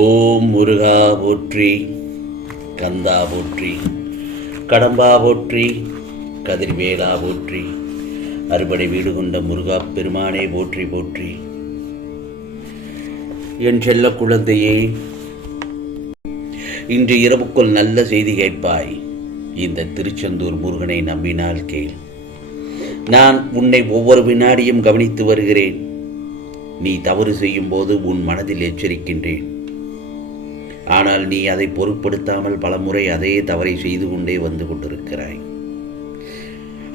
ஓம் முருகா போற்றி, கந்தா போற்றி, கடம்பா போற்றி, கதிர்வேலா போற்றி, அறுபடை வீடு கொண்ட முருகா பெருமானே போற்றி போற்றி. என் செல்ல குழந்தையே, இன்று இரவுக்குள் நல்ல செய்தி கேட்பாய். இந்த திருச்செந்தூர் முருகனை நம்பினால் கேள். நான் உன்னை ஒவ்வொரு வினாடியும் கவனித்து வருகிறேன். நீ தவறு செய்யும் போது உன் மனதில் எச்சரிக்கின்றேன். ஆனால் நீ அதை பொருட்படுத்தாமல் பலமுறை அதே தவறை செய்து கொண்டே வந்து கொண்டிருக்கிறாய்.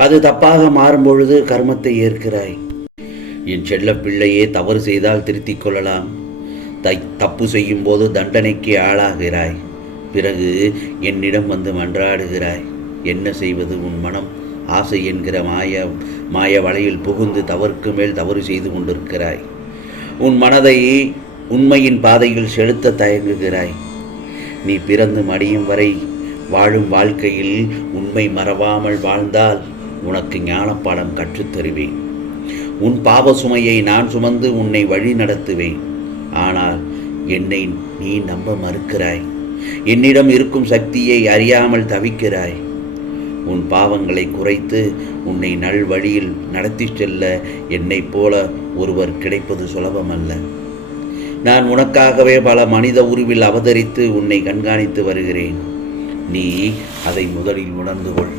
அது தப்பாக மாறும் பொழுது கர்மத்தை ஏற்கிறாய். என் செல்ல பிள்ளையே, தவறு செய்தால் திருத்திக் கொள்ளலாம். தப்பு செய்யும் போது தண்டனைக்கு ஆளாகிறாய். பிறகு என்னிடம் வந்து மன்றாடுகிறாய். என்ன செய்வது? உன் மனம் ஆசை என்கிற மாய வலையில் புகுந்து தவறுக்கு மேல் தவறு செய்து கொண்டிருக்கிறாய். உன் மனதை உண்மையின் பாதையில் செலுத்த தயங்குகிறாய். நீ பிறந்து மடியும் வரை வாழும் வாழ்க்கையில் உண்மை மறவாமல் வாழ்ந்தால் உனக்கு ஞானப்பாடம் கற்றுத்தருவேன். உன் பாவ சுமையை நான் சுமந்து உன்னை வழி நடத்துவேன். ஆனால் என்னை நீ நம்ப மறுக்கிறாய். என்னிடம் இருக்கும் சக்தியை அறியாமல் தவிக்கிறாய். உன் பாவங்களை குறைத்து உன்னை நல் வழியில் நடத்தி செல்ல என்னைப் போல ஒருவர் கிடைப்பது சுலபமல்ல. நான் உனக்காகவே பல மனித உருவில் அவதரித்து உன்னை கண்காணித்து வருகிறேன். நீ அதை முதலில் உணர்ந்து கொள்.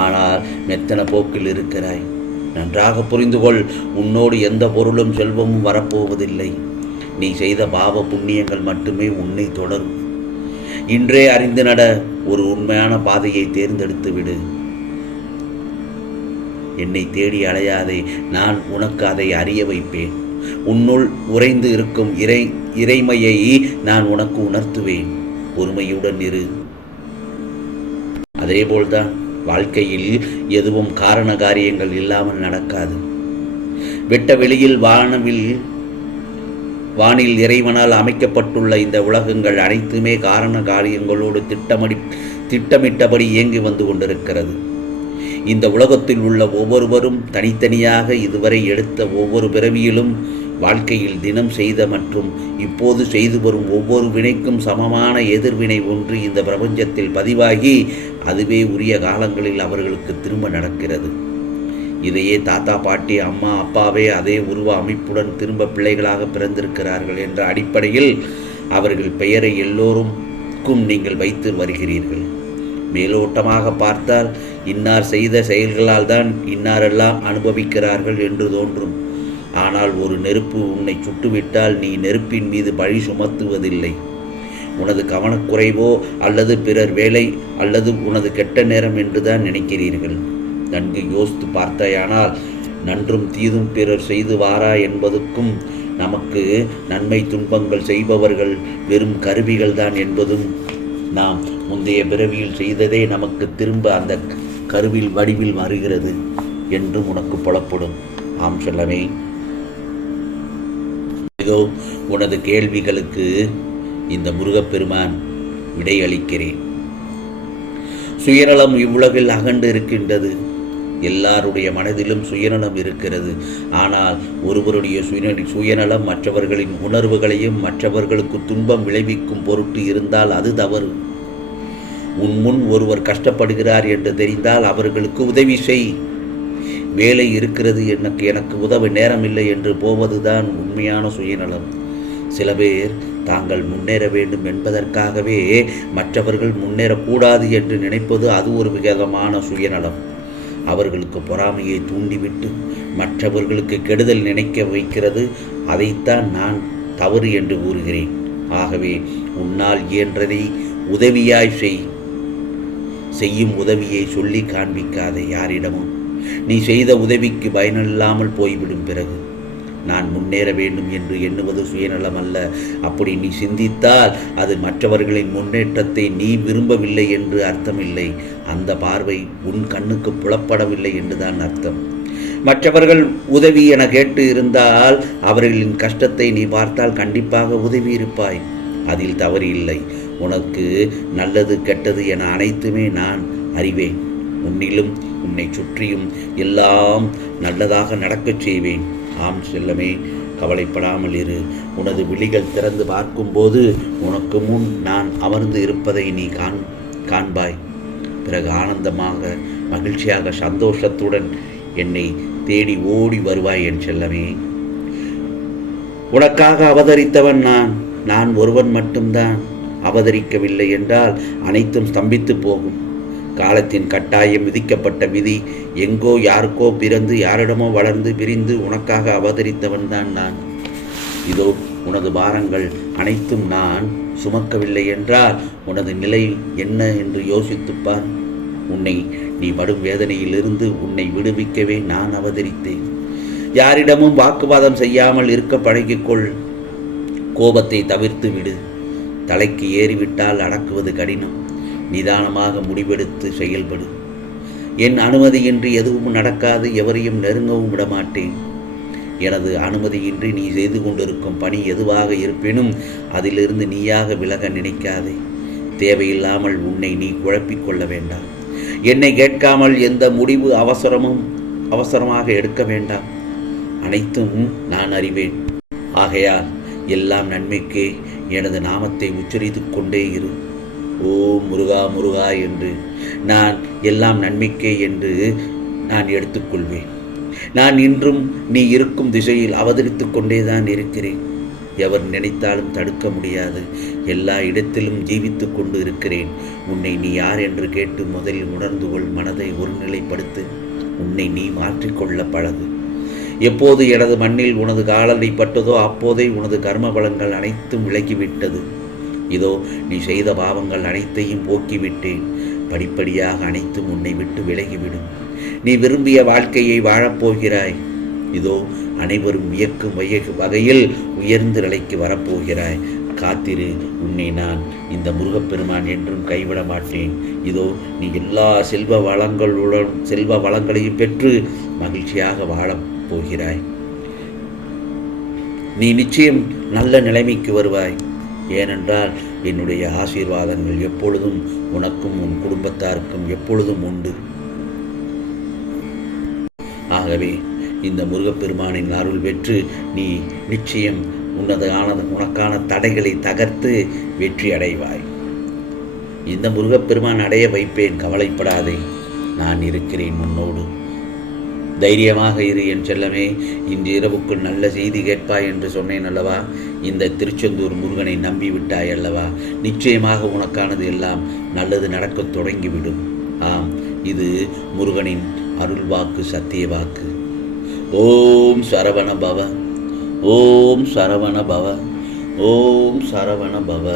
ஆனால் மெத்தன போக்கில் இருக்கிறாய். நன்றாக புரிந்து கொள். உன்னோடு எந்த பொருளும் செல்வமும் வரப்போவதில்லை. நீ செய்த பாவ புண்ணியங்கள் மட்டுமே உன்னை தொடரும். இன்றே அறிந்து நட. ஒரு உண்மையான பாதையை தேர்ந்தெடுத்து விடு. என்னை தேடி அலையாதே. நான் உனக்கு அதை அறிய வைப்பேன். உன்னுள் உறைந்து இருக்கும் இறைமையை நான் உனக்கு உணர்த்துவேன். பொறுமையுடன் இரு. அதேபோல்தான் வாழ்க்கையில் எதுவும் காரண காரியங்கள் இல்லாமல் நடக்காது. வெட்ட வெளியில் வானில் இறைவனால் அமைக்கப்பட்டுள்ள இந்த உலகங்கள் அனைத்துமே காரண காரியங்களோடு திட்டமிட்டபடி இயங்கி வந்து கொண்டிருக்கிறது. இந்த உலகத்தில் உள்ள ஒவ்வொருவரும் தனித்தனியாக இதுவரை எடுத்த ஒவ்வொரு பிறவியிலும் வாழ்க்கையில் தினம் செய்த மற்றும் இப்போது செய்து வரும் ஒவ்வொரு வினைக்கும் சமமான எதிர்வினை ஒன்று இந்த பிரபஞ்சத்தில் பதிவாகி அதுவே உரிய காலங்களில் அவர்களுக்கு திரும்ப நடக்கிறது. இதையே தாத்தா பாட்டி அம்மா அப்பாவே அதே உருவ அமைப்புடன் திரும்ப பிள்ளைகளாக பிறந்திருக்கிறார்கள் என்ற அடிப்படையில் அவர்கள் பெயரை எல்லோருக்கும் நீங்கள் வைத்து வருகிறீர்கள். மேலோட்டமாக பார்த்தால் இன்னார் செய்த செயல்களால் தான் இன்னாரெல்லாம் அனுபவிக்கிறார்கள் என்று தோன்றும். ஆனால் ஒரு நெருப்பு உன்னை சுட்டுவிட்டால் நீ நெருப்பின் மீது பழி சுமத்துவதில்லை. உனது கவனக்குறைவோ அல்லது பிறர் வேலை அல்லது உனது கெட்ட நேரம் என்றுதான் நினைக்கிறீர்கள். நன்கு யோசித்து பார்த்தாயானால் நன்றும் தீதும் பிறர் செய்து வாரா என்பதுக்கும் நமக்கு நன்மை துன்பங்கள் செய்பவர்கள் வெறும் கருவிகள் தான் என்பதும் நாம் முந்தைய பிறவியில் செய்ததே நமக்கு திரும்ப அந்த கருவில் வடிவில் வருகிறது என்றும் உனக்கு புலப்படும். ஆம் செல்லமே, இதோ உனது கேள்விகளுக்கு இந்த முருகப்பெருமான் விடையளிக்கிறேன். சுயநலம் இவ்வுலகில் அகண்டு இருக்கின்றது. எல்லாருடைய மனதிலும் சுயநலம் இருக்கிறது. ஆனால் ஒருவருடைய சுயநலம் மற்றவர்களின் உணர்வுகளையும் மற்றவர்களுக்கு துன்பம் விளைவிக்கும் பொருட்டு இருந்தால் அது தவறு. உன் முன் ஒருவர் கஷ்டப்படுகிறார் என்று தெரிந்தால் அவர்களுக்கு உதவி செய். வேலை இருக்கிறது, எனக்கு உதவ நேரமில்லை என்று போவதுதான் உண்மையான சுயநலம். சில பேர் தாங்கள் முன்னேற வேண்டும் என்பதற்காகவே மற்றவர்கள் முன்னேறக்கூடாது என்று நினைப்பது அது ஒரு விதமான சுயநலம். அவர்களுக்கு பொறாமையை தூண்டிவிட்டு மற்றவர்களுக்கு கெடுதல் நினைக்க வைக்கிறது. அதைத்தான் நான் தவறு என்று கூறுகிறேன். ஆகவே உன்னால் இயன்றதை உதவியாய் செய்யும் உதவியை சொல்லி காண்பிக்காதே யாரிடமும். நீ செய்த உதவிக்கு பயனில்லாமல் போய்விடும். பிறகு நான் முன்னேற வேண்டும் என்று எண்ணுவது சுயநலம் அல்ல. அப்படி நீ சிந்தித்தால் அது மற்றவர்களின் முன்னேற்றத்தை நீ விரும்பவில்லை என்று அர்த்தமில்லை. அந்த பார்வை உன் கண்ணுக்கு புலப்படவில்லை என்றுதான் அர்த்தம். மற்றவர்கள் உதவி என கேட்டு இருந்தால் அவர்களின் கஷ்டத்தை நீ பார்த்தால் கண்டிப்பாக உதவி இருப்பாய். அதில் தவறு இல்லை. உனக்கு நல்லது கெட்டது என அனைத்துமே நான் அறிவேன். உன்னிலும் உன்னை சுற்றியும் எல்லாம் நல்லதாக நடக்கச் செய்வேன். ஆம் செல்லமே, கவலைப்படாமல் இரு. உனது விழிகள் திறந்து பார்க்கும்போது உனக்கு முன் நான் அமர்ந்து இருப்பதை நீ காண்பாய். பிறகு ஆனந்தமாக, மகிழ்ச்சியாக, சந்தோஷத்துடன் என்னை தேடி ஓடி வருவாய் என் செல்லமே. உனக்காக அவதரித்தவன் நான் ஒருவன் மட்டும்தான். அவதரிக்கவில்லை என்றால் அனைத்தும் ஸ்தம்பித்து போகும். காலத்தின் கட்டாயம் விதிக்கப்பட்ட விதி. எங்கோ யாருக்கோ பிறந்து யாரிடமோ வளர்ந்து பிரிந்து உனக்காக அவதரித்தவன் தான் நான். இதோ உனது பாரங்கள் அனைத்தும் நான் சுமக்கவில்லை என்றால் உனது நிலை என்ன என்று யோசித்துப்பார். நீ படும் வேதனையிலிருந்து உன்னை விடுவிக்கவே நான் அவதரித்தேன். யாரிடமும் வாக்குவாதம் செய்யாமல் இருக்க பழகிக்கொள். கோபத்தை தவிர்த்து விடு. தலைக்கு ஏறிவிட்டால் அடக்குவது கடினம். நிதானமாக முடிவெடுத்து செயல்படு. என் அனுமதியின்றி எதுவும் நடக்காது. எவரையும் நெருங்கவும் விடமாட்டேன். எனது அனுமதியின்றி நீ செய்து கொண்டிருக்கும் பணி எதுவாக இருப்பினும் அதிலிருந்து நீயாக விலக நினைக்காதே. தேவையில்லாமல் உன்னை நீ குழப்பிக்கொள்ள வேண்டாம். என்னை கேட்காமல் எந்த முடிவு அவசரமாக எடுக்க வேண்டாம். அனைத்தும் நான் அறிவேன். ஆகையால் எல்லாம் நன்மைக்கே எனது நாமத்தை உச்சரித்து கொண்டே இரு. ஓம் முருகா முருகா என்று நான் எல்லாம் நன்மைக்கே என்று நான் எடுத்துக்கொள்வேன். நான் இன்றும் நீ இருக்கும் திசையில் அவதரித்து கொண்டேதான் இருக்கிறேன். எவர் நினைத்தாலும் தடுக்க முடியாது. எல்லா இடத்திலும் ஜீவித்து கொண்டு இருக்கிறேன். உன்னை நீ யார் என்று கேட்டு முதலில் உணர்ந்து கொள். மனதை ஒருநிலைப்படுத்து. உன்னை நீ மாற்றிக்கொள்ள பழகு. எப்போது எனது மண்ணில் உனது காலடி பட்டதோ அப்போதே உனது கர்ம பலன்கள் அனைத்தும் விலகிவிட்டது. இதோ நீ செய்த பாவங்கள் அனைத்தையும் போக்கிவிட்டேன். படிப்படியாக அனைத்தும் உன்னை விட்டு விலகிவிடும். நீ விரும்பிய வாழ்க்கையை வாழப்போகிறாய். இதோ அனைவரும் வியக்கும் வகையில் உயர்ந்த நிலைக்கு வரப்போகிறாய். காத்திரு. உன்னை நான் இந்த முருகப்பெருமான் என்றும் கைவிட மாட்டேன். இதோ நீ எல்லா செல்வ வளங்களையும் பெற்று மகிழ்ச்சியாக வாழப் போகிறாய். நீ நிச்சயம் நல்ல நிலைமைக்கு வருவாய். ஏனென்றால் என்னுடைய ஆசீர்வாதங்கள் எப்பொழுதும் உனக்கும் உன் குடும்பத்தாருக்கும் எப்பொழுதும் உண்டு. ஆகவே இந்த முருகப்பெருமானின் அருள் பெற்று நீ நிச்சயம் உனக்கான தடைகளை தகர்த்து வெற்றி அடைவாய். இந்த முருகப்பெருமான் அடைய வைப்பேன். கவலைப்படாதே. நான் இருக்கிறேன் உன்னோடு. தைரியமாக இரு என் செல்லமே. இன்று இரவுக்குள் நல்ல செய்தி கேட்பாய் என்று சொன்னேன் அல்லவா? இந்த திருச்செந்தூர் முருகனை நம்பி விட்டாய் அல்லவா? நிச்சயமாக உனக்கானது எல்லாம் நல்லது நடக்கத் தொடங்கிவிடும். ஆம், இது முருகனின் அருள் வாக்கு, சத்திய வாக்கு. ஓம் சரவண பவ. ஓம் சரவண பவ. ஓம் சரவண பவ.